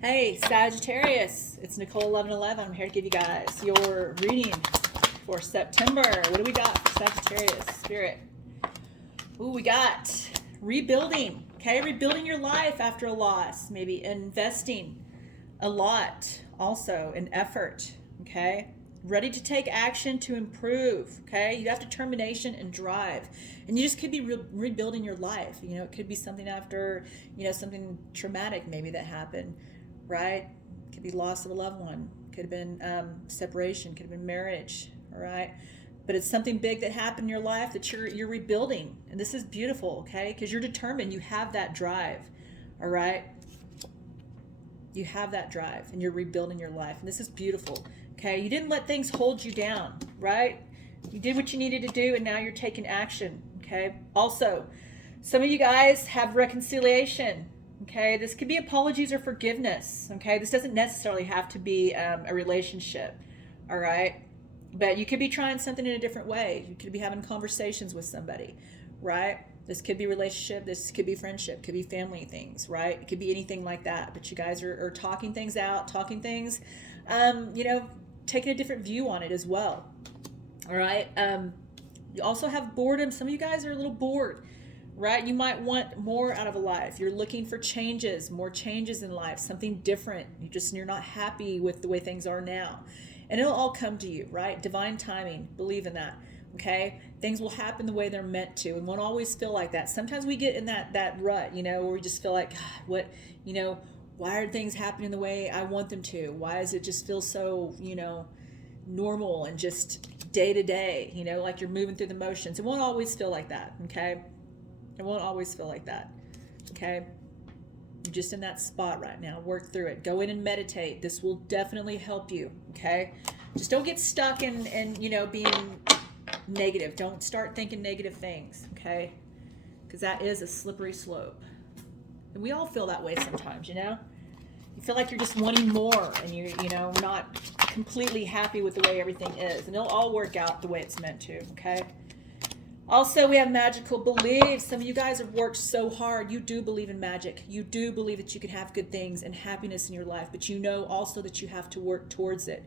Hey, Sagittarius, it's Nicole 1111. I'm here to give you guys your reading for September. What do we got for Sagittarius Spirit? Ooh, we got rebuilding. Okay, rebuilding your life after a loss. Maybe investing a lot also in effort. Okay, ready to take action to improve. Okay, you have determination and drive, and you just could be rebuilding your life. It could be something after something traumatic maybe that happened, right? Could be loss of a loved one, could have been separation, could have been marriage. All right, but it's something big that happened in your life that you're rebuilding, and this is beautiful. Okay, because you're determined, you have that drive. All right, you have that drive and you're rebuilding your life, and this is beautiful. Okay, you didn't let things hold you down, right? You did what you needed to do, and now you're taking action. Okay, also some of you guys have reconciliation. Okay, this could be apologies or forgiveness. Okay, this doesn't necessarily have to be a relationship. All right, but you could be trying something in a different way. You could be having conversations with somebody, right? This could be relationship, this could be friendship, could be family things, right? It could be anything like that. But you guys are talking things out, talking things, taking a different view on it as well. All right. You also have boredom. Some of you guys are a little bored, right? You might want more out of a life. You're looking for changes, more changes in life, something different. You're not happy with the way things are now. And it'll all come to you, right? Divine timing. Believe in that. Okay, things will happen the way they're meant to, and won't always feel like that. Sometimes we get in that rut, where we just feel like, God, what, why are things happening the way I want them to? Why does it just feel so, normal and just day to day, like you're moving through the motions? It won't always feel like that. Okay, it won't always feel like that. Okay, you're just in that spot right now. Work through it. Go in and meditate. This will definitely help you. Okay, just don't get stuck in being negative. Don't start thinking negative things, okay? Because that is a slippery slope. And we all feel that way sometimes, You feel like you're just wanting more, and you're not completely happy with the way everything is. And it'll all work out the way it's meant to, okay? Also, we have magical beliefs. Some of you guys have worked so hard. You do believe in magic. You do believe that you can have good things and happiness in your life, but you know also that you have to work towards it,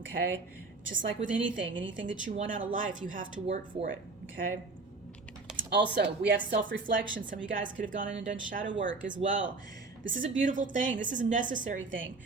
okay? Just like with anything that you want out of life, you have to work for it, okay? Also, we have self-reflection. Some of you guys could have gone in and done shadow work as well. This is a beautiful thing. This is a necessary thing.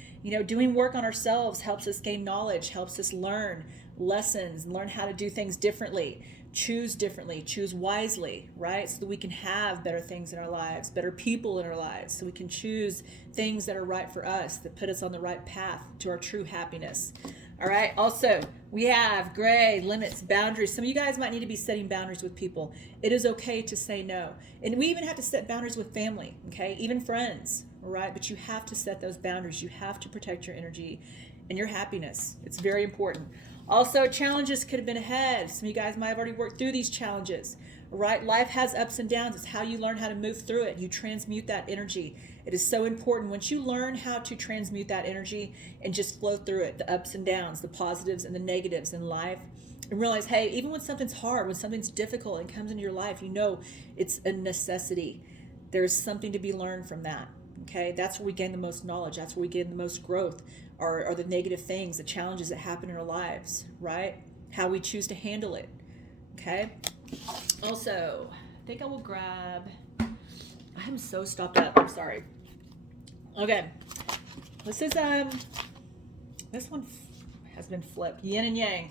Doing work on ourselves helps us gain knowledge, helps us learn lessons, learn how to do things differently, choose wisely, right? So that we can have better things in our lives, better people in our lives, so we can choose things that are right for us, that put us on the right path to our true happiness. All right. Also, we have gray, limits, boundaries. Some of you guys might need to be setting boundaries with people. It is okay to say no. And we even have to set boundaries with family, okay? Even friends, all right? But you have to set those boundaries. You have to protect your energy and your happiness. It's very important. Also, challenges could have been ahead. Some of you guys might have already worked through these challenges, all right? Life has ups and downs. It's how you learn how to move through it. You transmute that energy. It is so important. Once you learn how to transmute that energy and just flow through it, the ups and downs, the positives and the negatives in life, and realize, hey, even when something's hard, when something's difficult and comes into your life, it's a necessity. There's something to be learned from that. Okay, that's where we gain the most knowledge. That's where we gain the most growth, are the negative things, the challenges that happen in our lives, right? How we choose to handle it. Okay. Also, I think I will grab, I'm so stopped up. I'm sorry. Okay. This is, this one has been flipped. Yin and yang.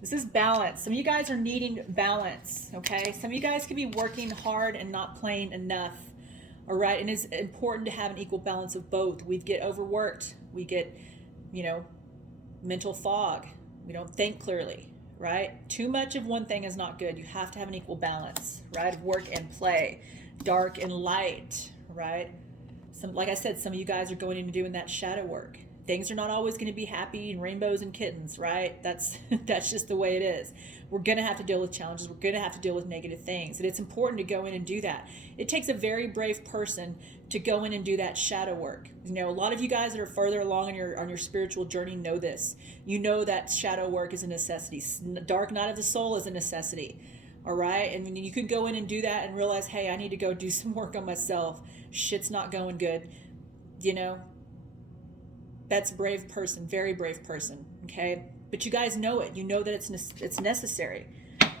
This is balance. Some of you guys are needing balance. Okay. Some of you guys could be working hard and not playing enough. All right. And it's important to have an equal balance of both. We get overworked. We get, mental fog. We don't think clearly, right? Too much of one thing is not good. You have to have an equal balance, right? Of work and play, dark and light, right? Like I said, some of you guys are going in and doing that shadow work. Things are not always going to be happy and rainbows and kittens, right? That's just the way it is. We're going to have to deal with challenges. We're going to have to deal with negative things. And it's important to go in and do that. It takes a very brave person to go in and do that shadow work. A lot of you guys that are further along on your spiritual journey know this. You know that shadow work is a necessity. Dark night of the soul is a necessity. All right. And you could go in and do that and realize, hey, I need to go do some work on myself. Shit's not going good. That's a brave person, very brave person, okay? But you guys know it. You know that it's necessary,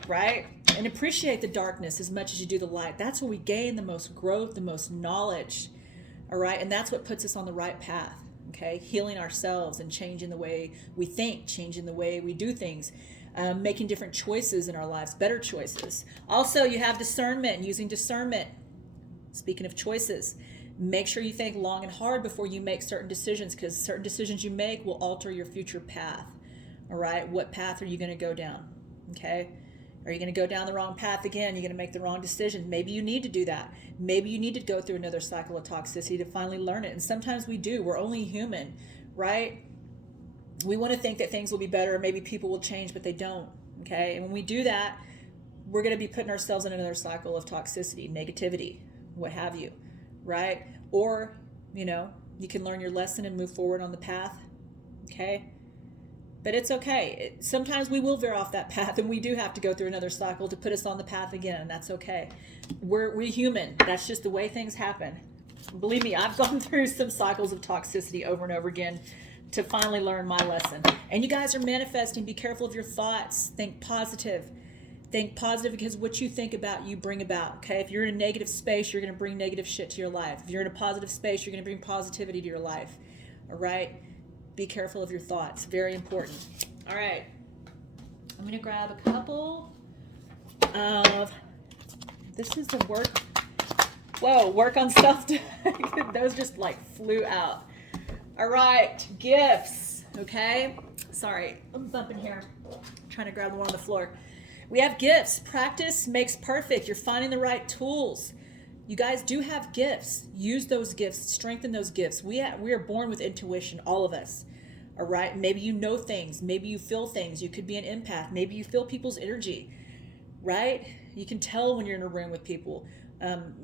right? And appreciate the darkness as much as you do the light. That's where we gain the most growth, the most knowledge, all right? And that's what puts us on the right path, okay? Healing ourselves and changing the way we think, changing the way we do things, making different choices in our lives, better choices. Also, you have discernment, using discernment. Speaking of choices, make sure you think long and hard before you make certain decisions, because certain decisions you make will alter your future path. All right, what path are you going to go down? Okay, are you going to go down the wrong path again? You're going to make the wrong decision. Maybe you need to do that. Maybe you need to go through another cycle of toxicity to finally learn it. And sometimes we do. We're only human, right? We want to think that things will be better, maybe people will change, but they don't. Okay, and when we do that, we're going to be putting ourselves in another cycle of toxicity, negativity, what have you, right? Or, you know, you can learn your lesson and move forward on the path, okay? But it's okay. Sometimes we will veer off that path, and we do have to go through another cycle to put us on the path again. That's okay. We're human. That's just the way things happen. Believe me, I've gone through some cycles of toxicity over and over again to finally learn my lesson. And you guys are manifesting. Be careful of your thoughts. Think positive. Think positive, because what you think about, you bring about, okay? If you're in a negative space, you're going to bring negative shit to your life. If you're in a positive space, you're going to bring positivity to your life, all right? Be careful of your thoughts. Very important. All right. I'm going to grab a couple of, this is the work, work on self. Those just like flew out. All right, gifts, okay? Sorry, I'm bumping here. I'm trying to grab the one on the floor. We have gifts. Practice makes perfect. You're finding the right tools. You guys do have gifts. Use those gifts. Strengthen those gifts. We are born with intuition, all of us. All right? Maybe you know things. Maybe you feel things. You could be an empath. Maybe you feel people's energy, right? You can tell when you're in a room with people.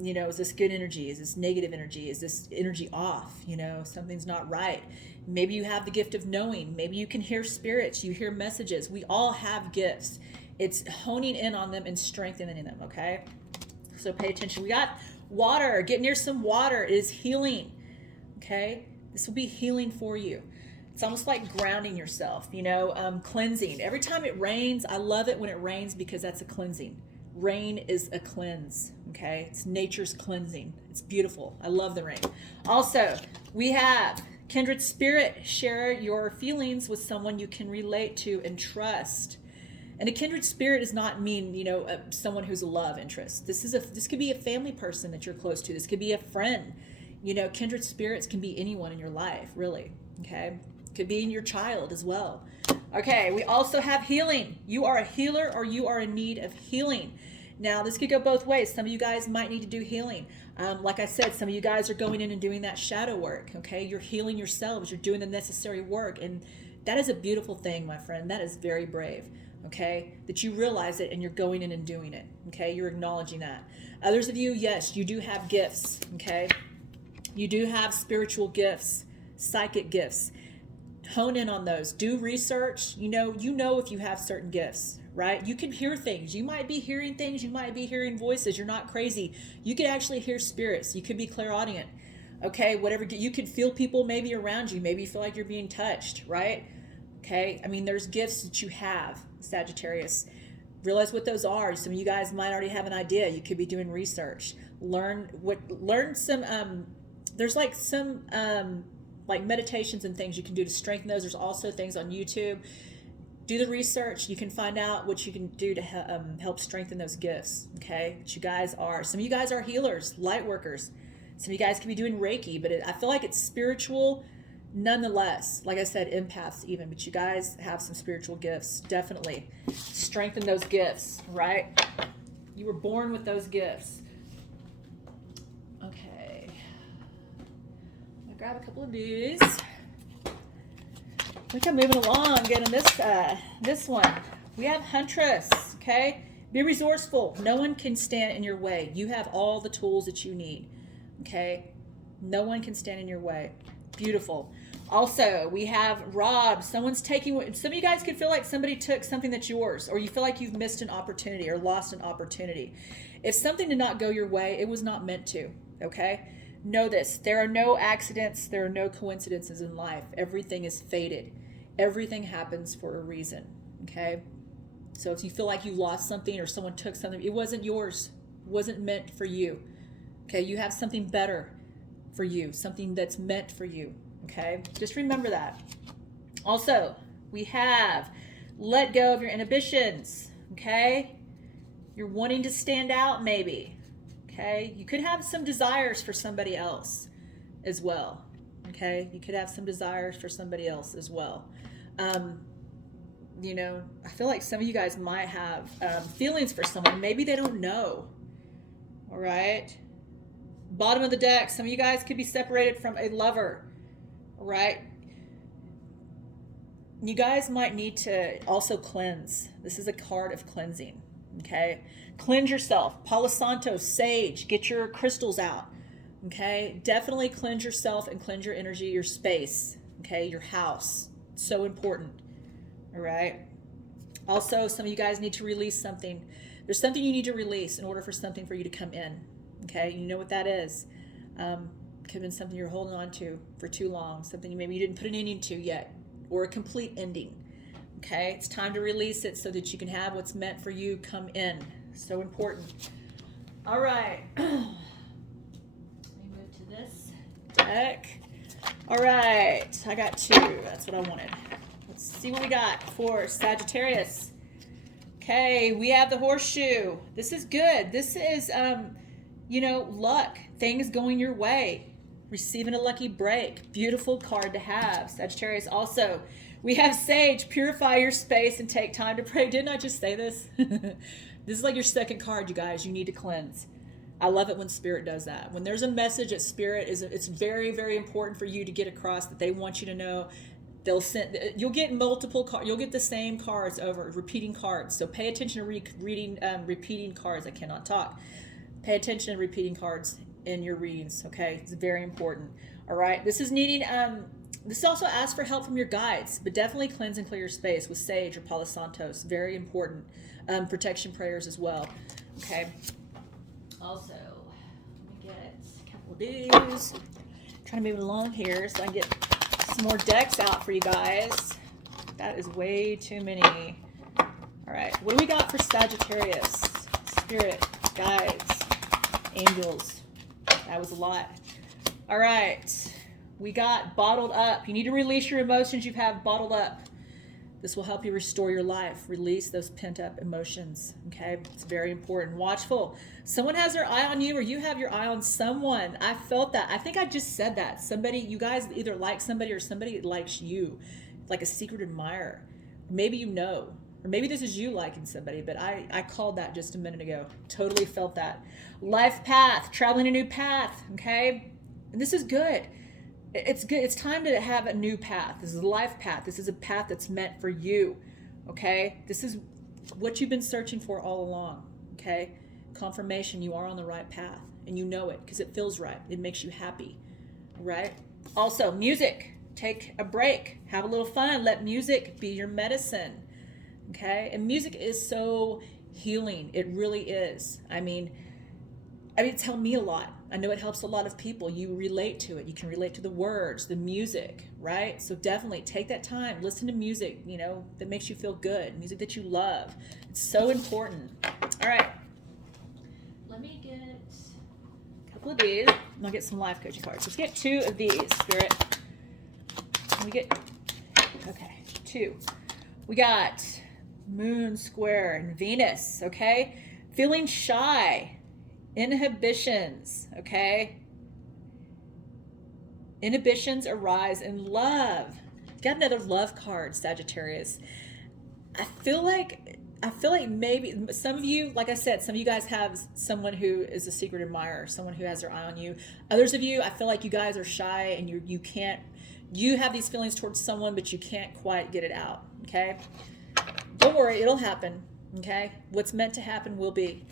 You know, is this good energy? Is this negative energy? Is this energy off? You know, something's not right. Maybe you have the gift of knowing. Maybe you can hear spirits. You hear messages. We all have gifts. It's honing in on them and strengthening them, okay? So pay attention. We got water. Get near some water. It is healing, okay? This will be healing for you. It's almost like grounding yourself, you know, cleansing. Every time it rains, I love it when it rains because that's a cleansing. Rain is a cleanse, okay? It's nature's cleansing. It's beautiful. I love the rain. Also, we have Kindred Spirit. Share your feelings with someone you can relate to and trust. And a kindred spirit does not mean, you know, someone who's a love interest. This could be a family person that you're close to. This could be a friend. You know, kindred spirits can be anyone in your life, really. Okay, could be in your child as well. Okay, we also have healing. You are a healer, or you are in need of healing. Now, this could go both ways. Some of you guys might need to do healing. Like I said, some of you guys are going in and doing that shadow work. Okay, you're healing yourselves. You're doing the necessary work, and that is a beautiful thing, my friend. That is very brave. Okay, that you realize it and you're going in and doing it. Okay, you're acknowledging that. Others of you, yes, you do have gifts. Okay, you do have spiritual gifts, psychic gifts. Hone in on those. Do research. You know if you have certain gifts, right? You can hear things. You might be hearing things. You might be hearing voices. You're not crazy. You could actually hear spirits. You could be clairaudient. Okay, whatever. You could feel people maybe around you. Maybe you feel like you're being touched, right? Okay, I mean, there's gifts that you have, Sagittarius. Realize what those are. Some of you guys might already have an idea. You could be doing research. Learn some, there's like some like meditations and things you can do to strengthen those. There's also things on YouTube. Do the research. You can find out what you can do to help strengthen those gifts, okay? But you guys are, some of you guys are healers, light workers. Some of you guys could be doing Reiki, but I feel like it's spiritual. Nonetheless, like I said, empaths even, but you guys have some spiritual gifts. Definitely strengthen those gifts, right? You were born with those gifts. Okay. I'm going to grab a couple of these. I think I'm moving along, getting this one. We have Huntress, okay? Be resourceful. No one can stand in your way. You have all the tools that you need, okay? No one can stand in your way. Beautiful. Also, we have Rob. Someone's taking, some of you guys could feel like somebody took something that's yours, or you feel like you've missed an opportunity or lost an opportunity. If something did not go your way, it was not meant to, okay? Know this, there are no accidents, there are no coincidences in life. Everything is fated. Everything happens for a reason, okay? So if you feel like you lost something or someone took something, it wasn't yours. It wasn't meant for you, okay? You have something better for you, something that's meant for you, okay? Just remember that. Also, we have let go of your inhibitions, okay? You're wanting to stand out maybe, okay? You could have some desires for somebody else as well, okay? You could have some desires for somebody else as well. You know, I feel like some of you guys might have feelings for someone. Maybe they don't know, all right? Bottom of the deck, some of you guys could be separated from a lover, all right? You guys might need to also cleanse. This is a card of cleansing, okay? Cleanse yourself. Palo Santo, sage, get your crystals out, okay? Definitely cleanse yourself and cleanse your energy, your space, okay? Your house. It's so important, all right? Also, some of you guys need to release something. There's something you need to release in order for something for you to come in, okay? You know what that is. Could have been something you're holding on to for too long, something maybe you didn't put an ending to yet, or a complete ending, okay? It's time to release it so that you can have what's meant for you come in. So important. All right. Let me move to this deck. All right, I got two. That's what I wanted. Let's see what we got for Sagittarius. Okay, we have the horseshoe. This is good. This is, you know, luck. Things going your way. Receiving a lucky break. Beautiful card to have. Sagittarius. Also, we have sage. Purify your space and take time to pray. Didn't I just say this? This is like your second card, you guys. You need to cleanse. I love it when Spirit does that. When there's a message that Spirit is, it's very, very important for you to get across that they want you to know. They'll send. You'll get multiple cards. You'll get the same cards over, repeating cards. So pay attention to reading, repeating cards. I cannot talk. Pay attention to repeating cards in your readings. Okay, it's very important. All right. This is needing. This also asks for help from your guides, but definitely cleanse and clear your space with sage or Palo Santos. Very important. Protection prayers as well. Okay. Also, let me get a couple of these. Trying to move it along here so I can get some more decks out for you guys. That is way too many. All right. What do we got for Sagittarius? Spirit, guides, angels. That was a lot. All right. We got bottled up. You need to release your emotions you have bottled up. This will help you restore your life. Release those pent-up emotions, okay? It's very important. Watchful. Someone has their eye on you or you have your eye on someone. I felt that. I think I just said that. Somebody, you guys either like somebody or somebody likes you, like a secret admirer. Maybe you know, or maybe this is you liking somebody, but I called that just a minute ago. Totally felt that. Life path, traveling a new path, okay? And this is good. It's good. It's time to have a new path. This is a life path. This is a path that's meant for you, okay? This is what you've been searching for all along, okay? Confirmation you are on the right path, and you know it because it feels right. It makes you happy, right? Also, music. Take a break. Have a little fun. Let music be your medicine, okay? And music is so healing. It really is. I mean, it's helped me a lot. I know it helps a lot of people. You relate to it. You can relate to the words, the music, right? So definitely take that time. Listen to music, you know, that makes you feel good. Music that you love. It's so important. All right. Let me get a couple of these. I'll get some life coaching cards. Let's get two of these, Spirit. We get, okay, two. We got Moon Square and Venus, okay? Feeling shy. Inhibitions, okay? Inhibitions arise in love. Got another love card, Sagittarius. I feel like maybe some of you, like I said, some of you guys have someone who is a secret admirer, someone who has their eye on you. Others of you, I feel like you guys are shy and you have these feelings towards someone, but you can't quite get it out, okay? Don't worry, it'll happen, okay? What's meant to happen will be.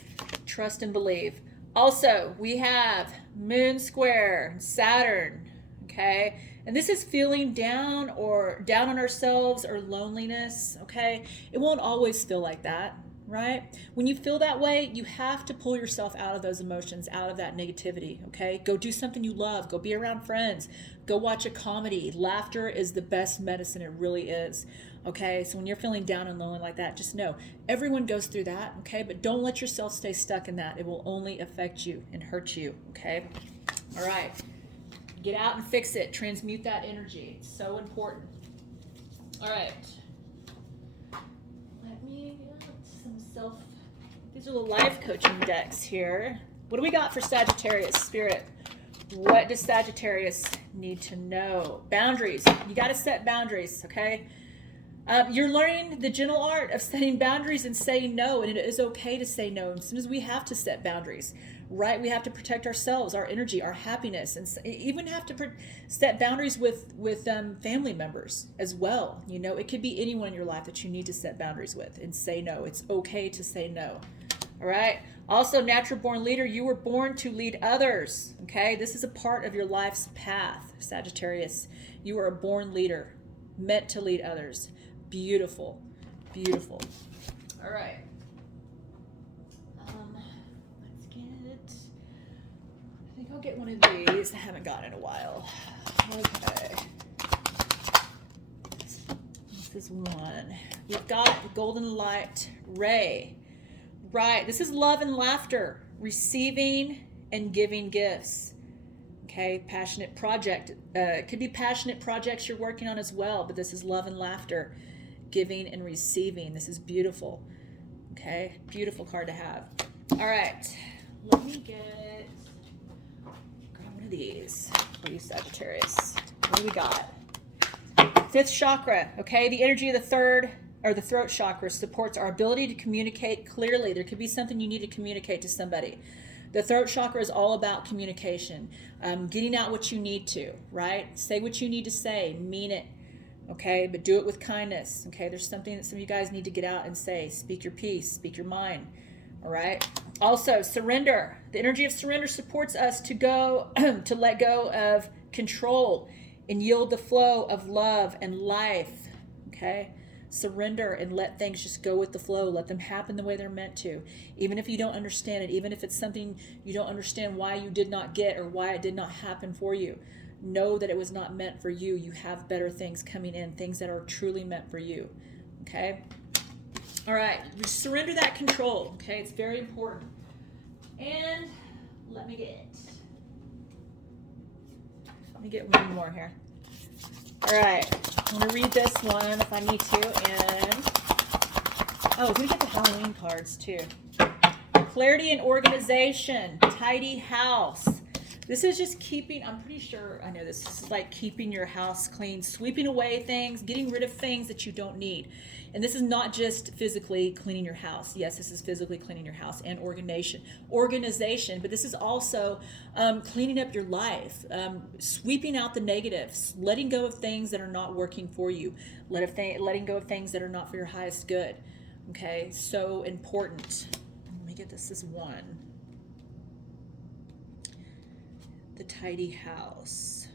Trust and believe. Also, we have Moon Square, Saturn, okay? And this is feeling down on ourselves or loneliness, okay? It won't always feel like that, right? When you feel that way, you have to pull yourself out of those emotions, out of that negativity, okay? Go do something you love. Go be around friends. Go watch a comedy. Laughter is the best medicine. It really is, okay? So when you're feeling down and lonely like that, just know everyone goes through that, okay? But don't let yourself stay stuck in that. It will only affect you and hurt you, okay? All right. Get out and fix it. Transmute that energy. It's so important. All right. Let me get some these are the life coaching decks here. What do we got for Sagittarius, Spirit? What does Sagittarius need to know? Boundaries. You got to set boundaries, okay? You're learning the gentle art of setting boundaries and saying no, and it is okay to say no. As soon as we have to set boundaries, right? We have to protect ourselves, our energy, our happiness, and even have to set boundaries with family members as well. You know, it could be anyone in your life that you need to set boundaries with and say no. It's okay to say no. All right. Also, natural born leader, you were born to lead others. Okay. This is a part of your life's path, Sagittarius. You are a born leader, meant to lead others. Beautiful. Beautiful. All right. Let's get, I think I'll get one of these. I haven't gotten in a while. Okay. This is one. We've got Golden Light Ray. Right. This is love and laughter, receiving and giving gifts. Okay. Passionate project. It could be passionate projects you're working on as well, but this is love and laughter, giving and receiving. This is beautiful. Okay. Beautiful card to have. All right. Let me grab one of these for you, Sagittarius. What do we got? Fifth chakra. Okay. The energy of the throat chakra supports our ability to communicate clearly. There could be something you need to communicate to somebody. The throat chakra is all about communication, getting out what you need to, right? Say what you need to say, mean it, okay? But do it with kindness, okay? There's something that some of you guys need to get out and say. Speak your piece, speak your mind, all right? Also, surrender. The energy of surrender supports us to go, to let go of control and yield the flow of love and life, okay? Surrender and let things just go with the flow. Let them happen the way they're meant to. Even if you don't understand it, even if it's something you don't understand why you did not get or why it did not happen for you, know that it was not meant for you. You have better things coming in, things that are truly meant for you. Okay? All right. Surrender that control. Okay? It's very important. And let me get one more here. All right. I'm going to read this one if I need to. And, we're going to get the Halloween cards too. Clarity and organization. Tidy house. This is just keeping, I'm pretty sure I know this is like keeping your house clean, sweeping away things, getting rid of things that you don't need. And this is not just physically cleaning your house. Yes, this is physically cleaning your house and organization, but this is also cleaning up your life, sweeping out the negatives, letting go of things that are not working for you, letting go of things that are not for your highest good. Okay, so important. Let me get this as one. The tidy house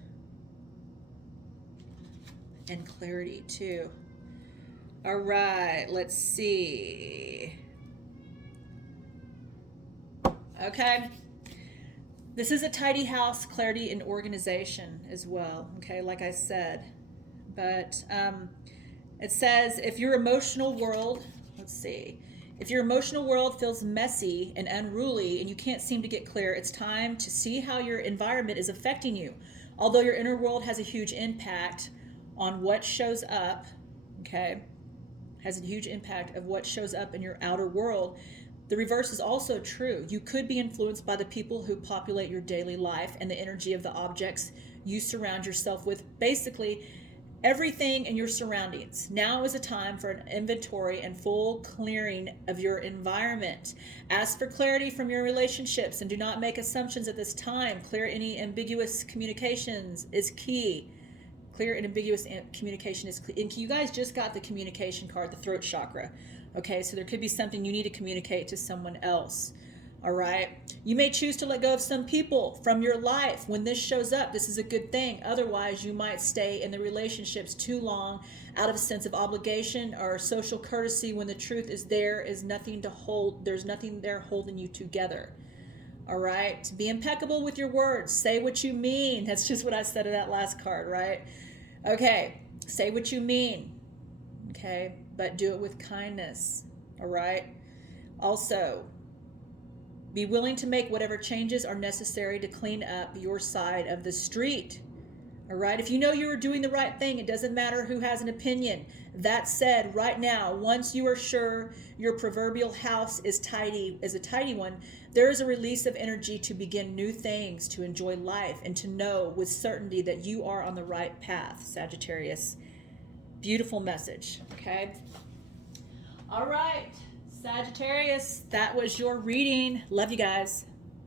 and clarity too. All right, let's see. Okay, this is a tidy house, clarity and organization as well. Okay, like I said, but it says if your emotional world, if your emotional world feels messy and unruly and you can't seem to get clear, it's time to see how your environment is affecting you. Although your inner world has a huge impact on what shows up, okay, has a huge impact of what shows up in your outer world, the reverse is also true. You could be influenced by the people who populate your daily life and the energy of the objects you surround yourself with. Basically, everything in your surroundings. Now is a time for an inventory and full clearing of your environment. Ask for clarity from your relationships and do not make assumptions at this time. Clear any ambiguous communications is key. Clear and ambiguous communication is key. And you guys just got the communication card, the throat chakra. Okay, so there could be something you need to communicate to someone else. All right. You may choose to let go of some people from your life. When this shows up, this is a good thing. Otherwise, you might stay in the relationships too long out of a sense of obligation or social courtesy when the truth is there is nothing to hold. There's nothing there holding you together. All right. Be impeccable with your words. Say what you mean. That's just what I said in that last card, right? Okay. Say what you mean. Okay. But do it with kindness. All right. Also, be willing to make whatever changes are necessary to clean up your side of the street. All right. If you know you are doing the right thing, it doesn't matter who has an opinion. That said, right now, once you are sure your proverbial house is a tidy one, there is a release of energy to begin new things, to enjoy life, and to know with certainty that you are on the right path, Sagittarius. Beautiful message. Okay. All right, Sagittarius, that was your reading. Love you guys.